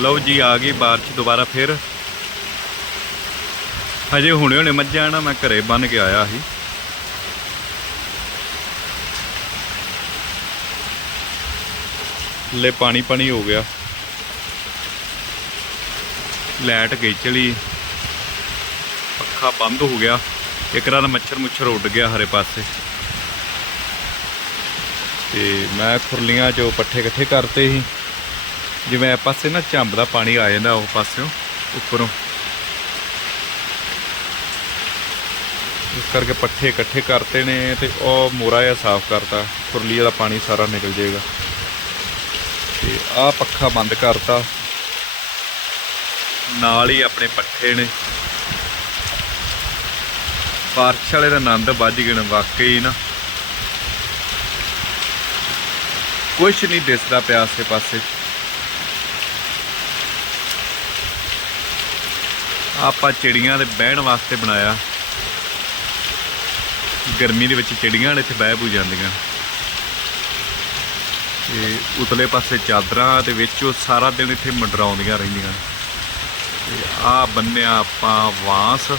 ਲਓ ਜੀ, ਆ ਗਈ ਬਾਰਿਸ਼ ਦੁਬਾਰਾ ਫਿਰ। ਹਜੇ ਹੁਣੇ ਹੁਣੇ ਮੱਝਾਂ ਨਾ ਮੈਂ ਘਰੇ ਬੰਨ ਕੇ ਆਇਆ ਸੀ। ਲੈ ਪਾਣੀ ਪਾਣੀ ਹੋ ਗਿਆ। ਲੈਟ ਗਈ ਚਲੀ। ਪੱਖਾ ਬੰਦ ਹੋ ਗਿਆ। ਇੱਕ ਰਾਤ ਮੱਛਰ ਮੁੱਛਰ ਉੱਡ ਗਿਆ ਹਰੇ ਪਾਸੇ। ਤੇ ਮੈਂ ਖੁਰਲੀਆਂ 'ਚੋਂ ਪੱਠੇ ਇਕੱਠੇ ਕਰਤੇ ਸੀ। ਜਿਵੇਂ ਇਹ ਪਾਸੇ ਨਾ ਝੰਬ ਦਾ ਪਾਣੀ ਆ ਜਾਂਦਾ ਉਹ ਪਾਸਿਓਂ, ਉੱਪਰੋਂ। ਇਸ ਕਰਕੇ ਪੱਠੇ ਇਕੱਠੇ ਕਰਤੇ ਨੇ ਤੇ ਉਹ ਮੋਰਾ ਜਿਹਾ ਸਾਫ਼ ਕਰਤਾ। ਖੁਰਲੀ ਦਾ ਪਾਣੀ ਸਾਰਾ ਨਿਕਲ ਜਾਏਗਾ। ਤੇ ਆਹ ਪੱਖਾ ਬੰਦ ਕਰਤਾ। ਨਾਲ ਹੀ ਆਪਣੇ ਪੱਠੇ ਨੇ। ਬਾਰਿਸ਼ ਵਾਲੇ ਦਾ ਆਨੰਦ ਵੱਜ ਗਏ ਨੇ ਵਾਕਈ ਨਾ। ਕੁਛ ਨਹੀਂ ਦਿਸਦਾ ਪਿਆ ਆਸੇ ਪਾਸੇ ਆਪਾਂ ਚਿੜੀਆਂ ਦੇ ਬਹਿਣ ਵਾਸਤੇ ਬਣਾਇਆ। ਗਰਮੀ ਦੇ ਵਿੱਚ ਚਿੜੀਆਂ ਇੱਥੇ ਬਹਿ ਬੂ ਜਾਂਦੀਆਂ। ਤੇ ਉਤਲੇ ਪਾਸੇ ਚਾਦਰਾਂ ਤੇ ਵਿੱਚ ਉਹ ਸਾਰਾ ਦਿਨ ਇੱਥੇ ਮੰਡਰਾਉਂਦੀਆਂ ਰਹਿੰਦੀਆਂ। ਤੇ ਆ ਬੰਨਿਆ ਆਪਾਂ ਵਾਂਸ।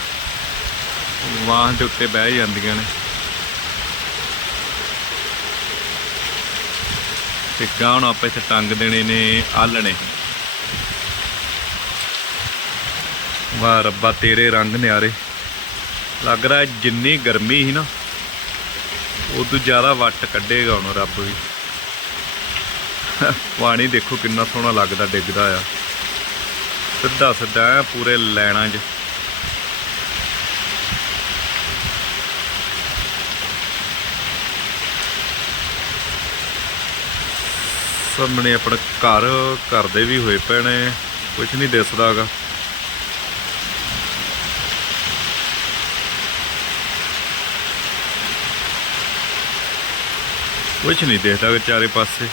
ਵਾਂਸ ਦੇ ਉੱਤੇ ਬਹਿ ਜਾਂਦੀਆਂ ਨੇ। ਤੇ ਗਾਂ ਆਪਾਂ ਇੱਥੇ ਟੰਗ ਦੇਣੇ ਨੇ ਆਲਣੇ। ਵਾਹ ਰੱਬਾ, ਤੇਰੇ ਰੰਗ ਨਿਆਰੇ। ਲੱਗ ਰਿਹਾ ਜਿੰਨੀ ਗਰਮੀ ਸੀ ਨਾ, ਉਦੋਂ ਜ਼ਿਆਦਾ ਵੱਟ ਕੱਢੇਗਾ ਹੁਣ ਰੱਬ ਵੀ। ਪਾਣੀ ਦੇਖੋ ਕਿੰਨਾ ਸੋਹਣਾ ਲੱਗਦਾ, ਡਿੱਗਦਾ ਆ। ਸਿੱਧਾ ਸਿੱਧਾ ਐਂ ਪੂਰੇ ਲੈਣਾ 'ਚ। ਸਾਹਮਣੇ ਆਪਣਾ ਘਰ ਘਰ ਦੇ ਵੀ ਹੋਏ ਪਏ ਨੇ ਕੁਝ ਨਹੀਂ ਦਿਸਦਾਗਾ। ਕੁਝ ਨਹੀਂ ਦਿਖਦਾ ਗਾ ਚਾਰੇ ਪਾਸੇ।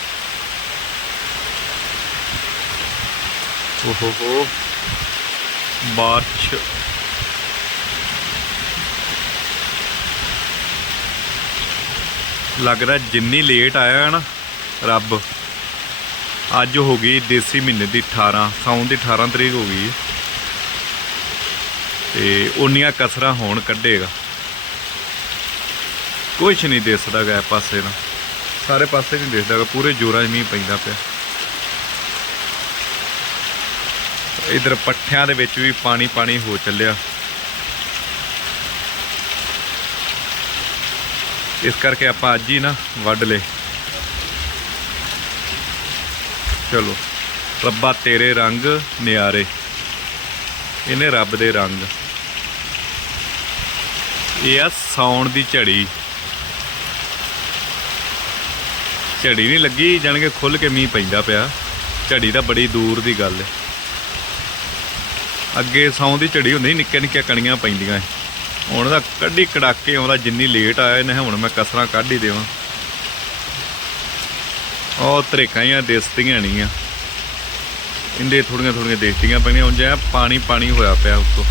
ਓਹੋ ਹੋ। ਬਾਰਿਸ਼। ਲੱਗਦਾ ਜਿੰਨੀ ਲੇਟ ਆਇਆ ਹੈ ਨਾ, ਰੱਬ। ਅੱਜ ਹੋ ਗਈ ਦੇਸੀ ਮਹੀਨੇ ਦੀ 18 ਸਾਉਣ ਦੀ 18 ਤਰੀਕ ਹੋ ਗਈ ਤੇ ਉਨੀਆਂ ਕਸਰਾਂ ਹੋਣ ਕੱਢੇਗਾ। ਕੁਝ ਨਹੀਂ ਦਿਸਦਾ ਗਾ ਪਾਸੇ ਨਾ। ਸਾਰੇ ਪਾਸੇ ਨਹੀਂ ਦਿਸਦਾ ਪੂਰੇ ਜੋਰਾਂ 'ਚ ਮੀਂਹ ਪੈਂਦਾ ਪਿਆ। ਇਧਰ ਪੱਠਿਆਂ ਦੇ ਵਿੱਚ ਵੀ ਪਾਣੀ ਪਾਣੀ ਹੋ ਚੱਲਿਆ। ਇਸ ਕਰਕੇ ਆਪਾਂ ਅੱਜ ਹੀ ਨਾ ਵੱਢ ਲੇ ਚਲੋ, ਰੱਬਾ ਤੇਰੇ ਰੰਗ, ਨਿਆਰੇ। ਇਹਨੇ ਰੱਬ ਦੇ ਰੰਗ। ਇਹ ਆ ਸੌਣ ਦੀ ਝੜੀ। ਝੜੀ ਨਹੀਂ ਲੱਗੀ ਜਾਣ ਕੇ ਖੁੱਲ ਕੇ ਮੀਂਹ ਪੈਂਦਾ ਪਿਆ। ਝੜੀ ਤਾਂ ਬੜੀ ਦੂਰ ਦੀ ਗੱਲ ਹੈ ਅੱਗੇ ਸੌਂ ਦੀ ਝੜੀ ਹੁੰਦੀ ਸੀ, ਨਿੱਕੇ ਨਿੱਕੇ ਕਣੀਆਂ ਪੈਂਦੀਆਂ ਹੁਣ ਤਾਂ ਕੱਢੀ ਕੜਾਕੇ ਆਉਂਦਾ ਜਿੰਨੀ ਲੇਟ ਆਇਆ ਇਹਨੇ ਹੁਣ ਮੈਂ ਕਸਰਾਂ ਕੱਢ ਹੀ ਦੇਵਾਂ। ਉਹ ਤਰੇਕਾਂ ਹੀ ਦਿਸਦੀਆਂ ਨਹੀਂ ਆ। ਇੰਦੇ ਥੋੜੀਆਂ ਥੋੜੀਆਂ ਦੇਖਦੀਆਂ ਪੈਣੀਆਂ ਹੁਣ ਜਿਹਾ ਪਾਣੀ ਪਾਣੀ ਹੋਇਆ ਪਿਆ ਉੱਤੋਂ।